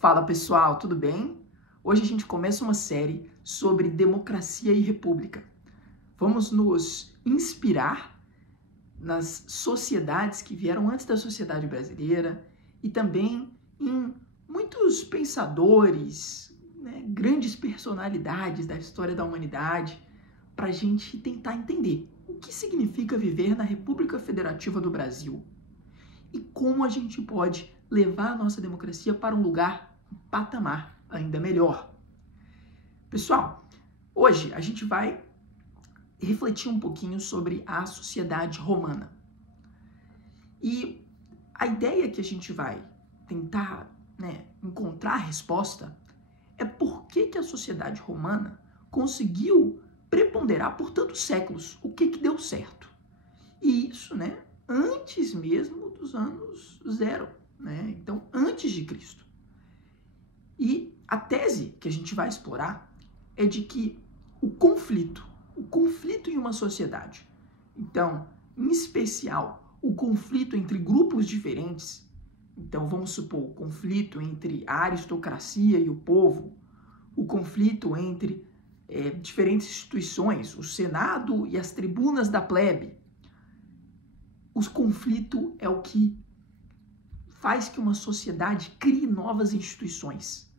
Fala pessoal, tudo bem? Hoje a gente começa uma série sobre democracia e república. Vamos nos inspirar nas sociedades que vieram antes da sociedade brasileira e também em muitos pensadores, grandes personalidades da história da humanidade, para a gente tentar entender o que significa viver na República Federativa do Brasil e como a gente pode levar a nossa democracia para um lugar, um patamar ainda melhor. Pessoal, hoje a gente vai refletir um pouquinho sobre a sociedade romana. E a ideia que a gente vai tentar encontrar a resposta é por que a sociedade romana conseguiu preponderar por tantos séculos, o que deu certo. E isso, antes mesmo dos anos zero, então antes de Cristo. E a tese que a gente vai explorar é de que o conflito em uma sociedade, então, em especial, o conflito entre grupos diferentes, então vamos supor, o conflito entre a aristocracia e o povo, o conflito entre diferentes instituições, o Senado e as tribunas da plebe. O conflito é o que faz que uma sociedade crie novas instituições,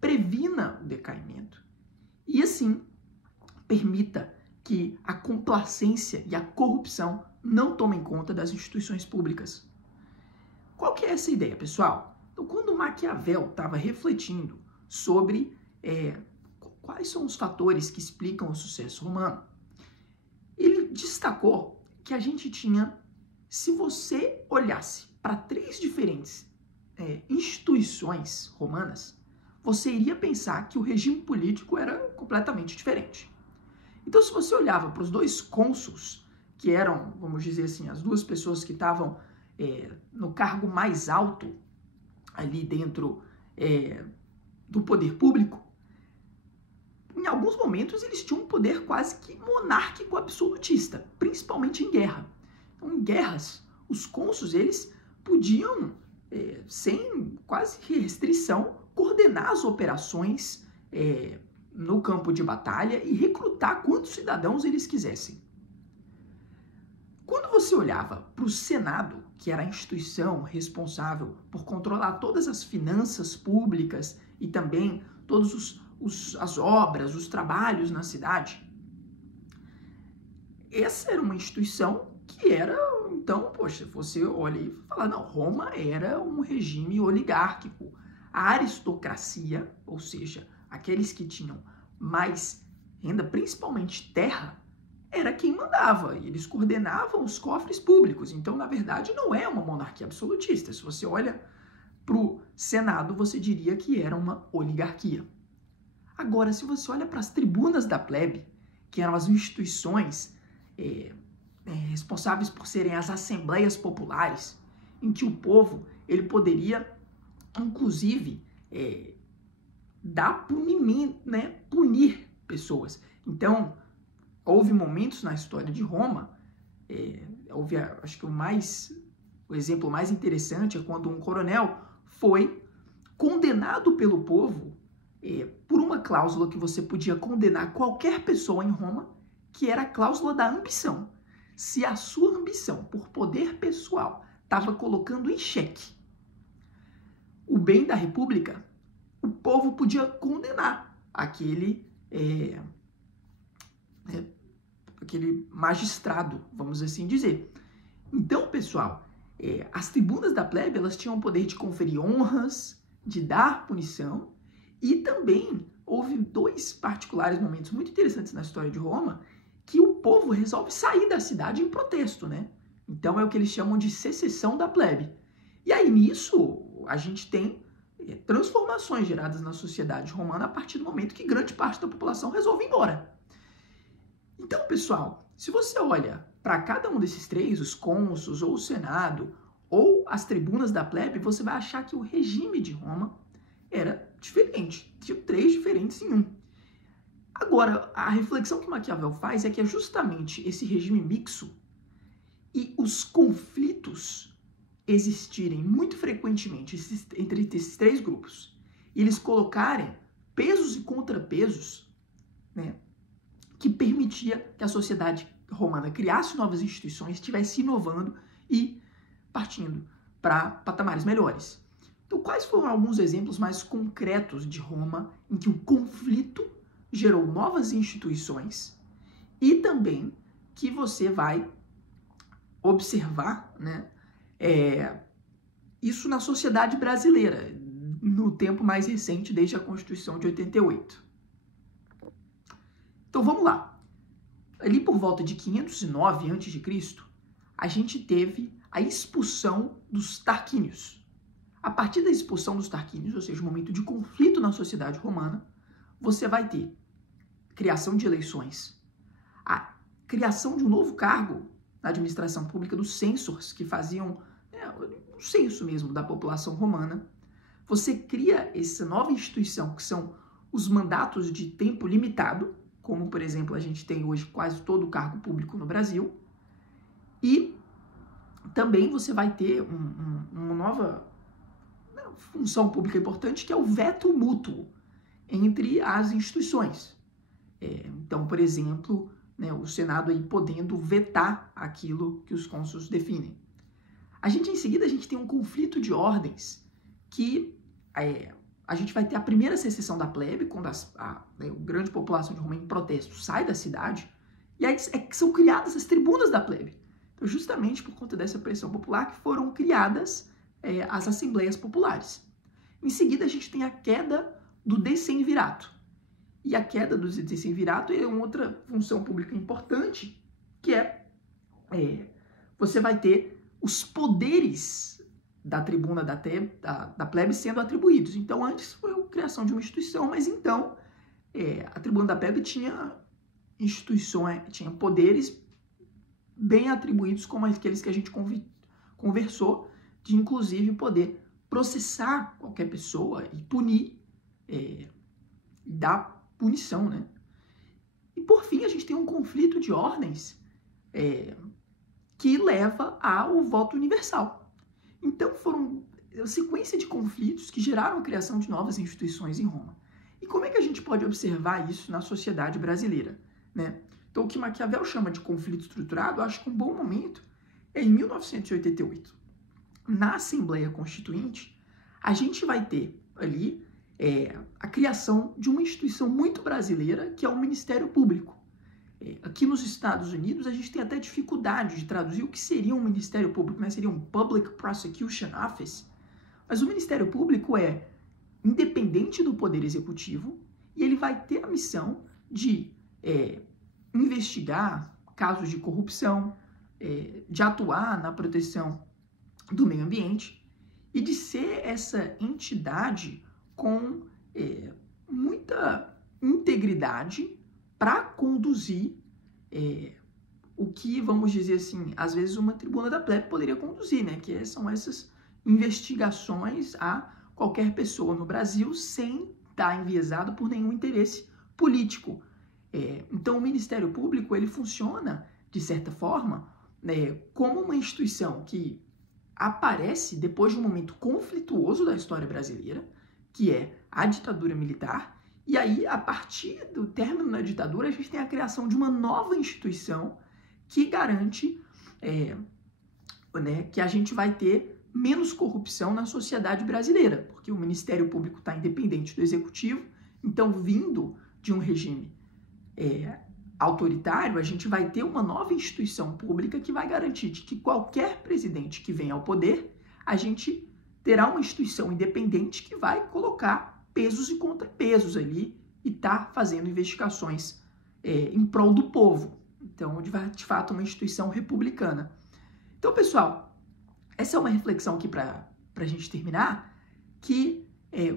previna o decaimento e, assim, permita que a complacência e a corrupção não tomem conta das instituições públicas. Qual que é essa ideia, pessoal? Então, quando Maquiavel estava refletindo sobre quais são os fatores que explicam o sucesso romano, ele destacou que a gente tinha, se você olhasse para 3 diferentes instituições romanas, você iria pensar que o regime político era completamente diferente. Então, se você olhava para os 2 cônsuls, que eram, vamos dizer assim, as 2 pessoas que estavam no cargo mais alto ali dentro do poder público, em alguns momentos eles tinham um poder quase que monárquico absolutista, principalmente em guerra. Então, em guerras, os cônsuls, eles podiam, sem quase restrição, coordenar as operações no campo de batalha e recrutar quantos cidadãos eles quisessem. Quando você olhava para o Senado, que era a instituição responsável por controlar todas as finanças públicas e também todas as obras, os trabalhos na cidade, essa era uma instituição que era, então, você olha e fala, não, Roma era um regime oligárquico. A aristocracia, ou seja, aqueles que tinham mais renda, principalmente terra, era quem mandava, e eles coordenavam os cofres públicos. Então, na verdade, não é uma monarquia absolutista. Se você olha para o Senado, você diria que era uma oligarquia. Agora, se você olha para as tribunas da plebe, que eram as instituições responsáveis por serem as assembleias populares, em que o povo ele poderia, inclusive, dar punimento, punir pessoas. Então, houve momentos na história de Roma, acho que o exemplo mais interessante é quando um coronel foi condenado pelo povo por uma cláusula que você podia condenar qualquer pessoa em Roma, que era a cláusula da ambição. Se a sua ambição por poder pessoal estava colocando em xeque o bem da república, o povo podia condenar aquele magistrado, vamos assim dizer. Então, pessoal, as tribunas da plebe, elas tinham o poder de conferir honras, de dar punição, e também houve 2 particulares momentos muito interessantes na história de Roma, que o povo resolve sair da cidade em protesto, Então é o que eles chamam de secessão da plebe. E aí nisso a gente tem transformações geradas na sociedade romana a partir do momento que grande parte da população resolve ir embora. Então, pessoal, se você olha para cada um desses 3, os cônsuls, ou o Senado, ou as tribunas da plebe, você vai achar que o regime de Roma era diferente. Tinha 3 diferentes em um. Agora, a reflexão que Maquiavel faz é que é justamente esse regime mixto e os conflitos existirem muito frequentemente entre esses 3 grupos e eles colocarem pesos e contrapesos, né, que permitia que a sociedade romana criasse novas instituições, estivesse inovando e partindo para patamares melhores. Então, quais foram alguns exemplos mais concretos de Roma em que o conflito gerou novas instituições e também que você vai observar, né, isso na sociedade brasileira, no tempo mais recente, desde a Constituição de 88. Então vamos lá. Ali por volta de 509 a.C., a gente teve a expulsão dos Tarquínios. A partir da expulsão dos Tarquínios, ou seja, um momento de conflito na sociedade romana, você vai ter criação de eleições, a criação de um novo cargo na administração pública dos censors, que faziam um censo mesmo da população romana. Você cria essa nova instituição, que são os mandatos de tempo limitado, como, por exemplo, a gente tem hoje quase todo o cargo público no Brasil. E também você vai ter uma nova função pública importante, que é o veto mútuo entre as instituições. Então, por exemplo, né, o Senado aí podendo vetar aquilo que os cônsules definem. Em seguida, a gente tem um conflito de ordens que a gente vai ter a primeira secessão da plebe, quando a grande população de Roma em protesto sai da cidade, e aí são criadas as tribunas da plebe. Então, justamente por conta dessa pressão popular que foram criadas as assembleias populares. Em seguida, a gente tem a queda do decemvirato. E a queda do decemvirato é uma outra função pública importante, que você vai ter os poderes da tribuna da plebe sendo atribuídos. Então, antes foi a criação de uma instituição, mas então a tribuna da plebe tinha instituições, tinha poderes bem atribuídos, como aqueles que a gente conversou, de inclusive poder processar qualquer pessoa e punir, dar punição, né? E por fim, a gente tem um conflito de ordens que leva ao voto universal. Então, foram uma sequência de conflitos que geraram a criação de novas instituições em Roma. E como é que a gente pode observar isso na sociedade brasileira, né? Então, o que Maquiavel chama de conflito estruturado, eu acho que um bom momento é em 1988. Na Assembleia Constituinte, a gente vai ter ali a criação de uma instituição muito brasileira, que é o Ministério Público. Aqui nos Estados Unidos, a gente tem até dificuldade de traduzir o que seria um Ministério Público, né? Seria um Public Prosecution Office. Mas o Ministério Público é independente do Poder Executivo e ele vai ter a missão de investigar casos de corrupção, de atuar na proteção do meio ambiente e de ser essa entidade com muita integridade para conduzir o que, vamos dizer assim, às vezes uma tribuna da plebe poderia conduzir, né? Que são essas investigações a qualquer pessoa no Brasil sem estar enviesado por nenhum interesse político. Então, o Ministério Público, ele funciona, de certa forma, como uma instituição que aparece depois de um momento conflituoso da história brasileira, que é a ditadura militar, e aí, a partir do término da ditadura, a gente tem a criação de uma nova instituição que garante que a gente vai ter menos corrupção na sociedade brasileira, porque o Ministério Público está independente do Executivo, então, vindo de um regime autoritário, a gente vai ter uma nova instituição pública que vai garantir que qualquer presidente que venha ao poder, a gente terá uma instituição independente que vai colocar pesos e contrapesos ali e tá fazendo investigações em prol do povo. Então, de fato, uma instituição republicana. Então, pessoal, essa é uma reflexão aqui para a gente terminar, que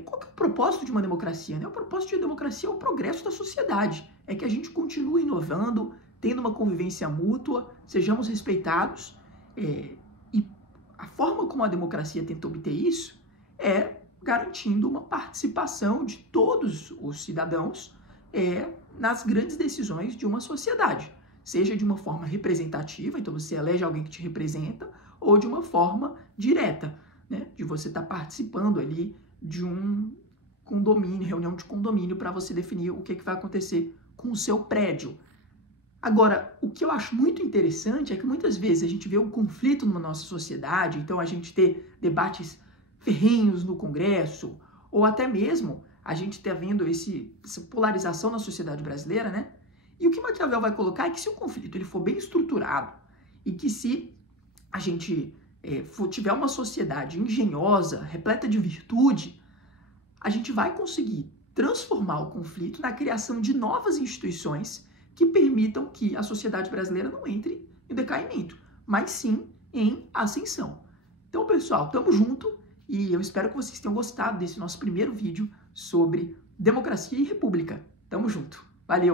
qual que é o propósito de uma democracia, né? O propósito de uma democracia é o progresso da sociedade, é que a gente continue inovando, tendo uma convivência mútua, sejamos respeitados, e a forma como a democracia tenta obter isso é garantindo uma participação de todos os cidadãos nas grandes decisões de uma sociedade, seja de uma forma representativa, então você elege alguém que te representa, ou de uma forma direta, né, de você estar participando ali de condomínio, reunião de condomínio, para você definir o que vai acontecer com o seu prédio. Agora, o que eu acho muito interessante é que muitas vezes a gente vê um conflito na nossa sociedade, então a gente ter debates ferrenhos no Congresso, ou até mesmo a gente está vendo essa polarização na sociedade brasileira, né? E o que Maquiavel vai colocar é que se o conflito ele for bem estruturado e que se a gente tiver uma sociedade engenhosa, repleta de virtude, a gente vai conseguir transformar o conflito na criação de novas instituições que permitam que a sociedade brasileira não entre em decaimento, mas sim em ascensão. Então, pessoal, tamo junto e eu espero que vocês tenham gostado desse nosso primeiro vídeo sobre democracia e república. Tamo junto. Valeu!